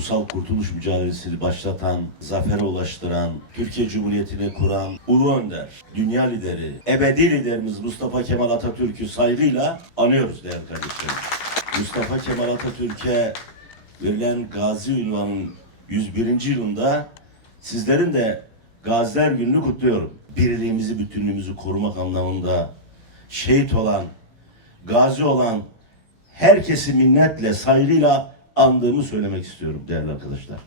ulusal kurtuluş mücadelesini başlatan, zafere ulaştıran, Türkiye Cumhuriyeti'ni kuran ulu önder, dünya lideri, ebedi liderimiz Mustafa Kemal Atatürk'ü saygıyla anıyoruz değerli kardeşlerim. Mustafa Kemal Atatürk'e verilen gazi ünvanının 101. yılında sizlerin de Gaziler Günü'nü kutluyorum. Birliğimizi, bütünlüğümüzü korumak anlamında şehit olan, gazi olan herkesi minnetle, saygıyla andığımı söylemek istiyorum değerli arkadaşlar.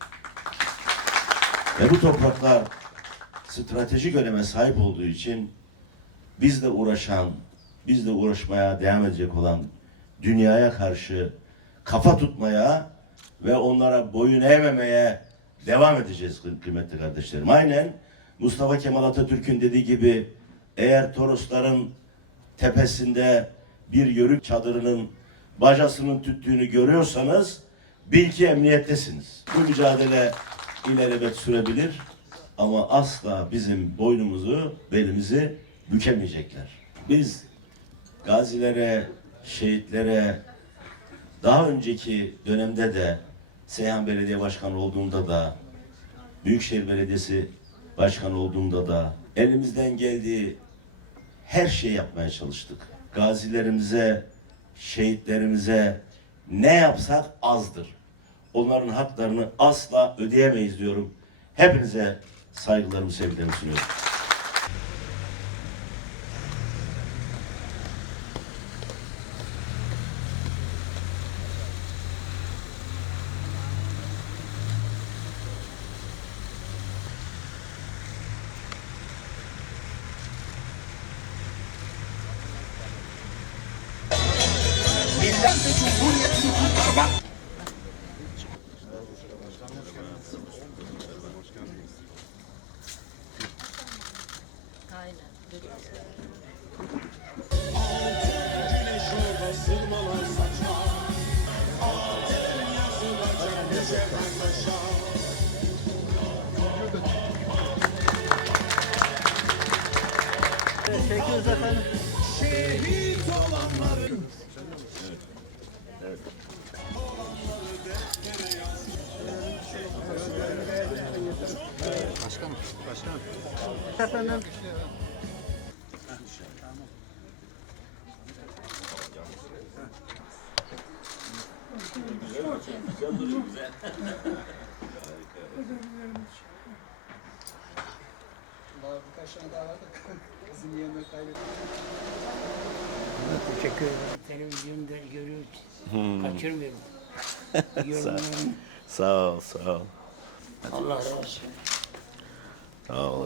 Ve bu topraklar stratejik öneme sahip olduğu için bizle uğraşan, bizle uğraşmaya devam edecek olan dünyaya karşı kafa tutmaya ve onlara boyun eğmemeye devam edeceğiz kı- kıymetli kardeşlerim. Aynen Mustafa Kemal Atatürk'ün dediği gibi eğer Torosların tepesinde bir yörük çadırının bacasının tüttüğünü görüyorsanız bil ki emniyettesiniz. Bu mücadele ilelebet sürebilir ama asla bizim boynumuzu, belimizi bükemeyecekler. Biz gazilere, şehitlere daha önceki dönemde de Seyhan Belediye Başkanı olduğumda da Büyükşehir Belediyesi Başkanı olduğumda da elimizden geldiği her şeyi yapmaya çalıştık. Gazilerimize, şehitlerimize ne yapsak azdır. Onların haklarını asla ödeyemeyiz diyorum. Hepinize saygılarımı, sevgilerimi sunuyorum. Cumhuriyetini Aynen. Çekiyoruz efendim. Şehit olanların Başkanım. Başkanım. Efendim. Daha birkaç tane daha var da bizim yemek kaybettik. Teşekkür ederim. Televizyonda görüyoruz. Kaçırmıyorum. Yorumlarını. Sağ ol, sağ ol. Allah razı olsun. Sağ ol.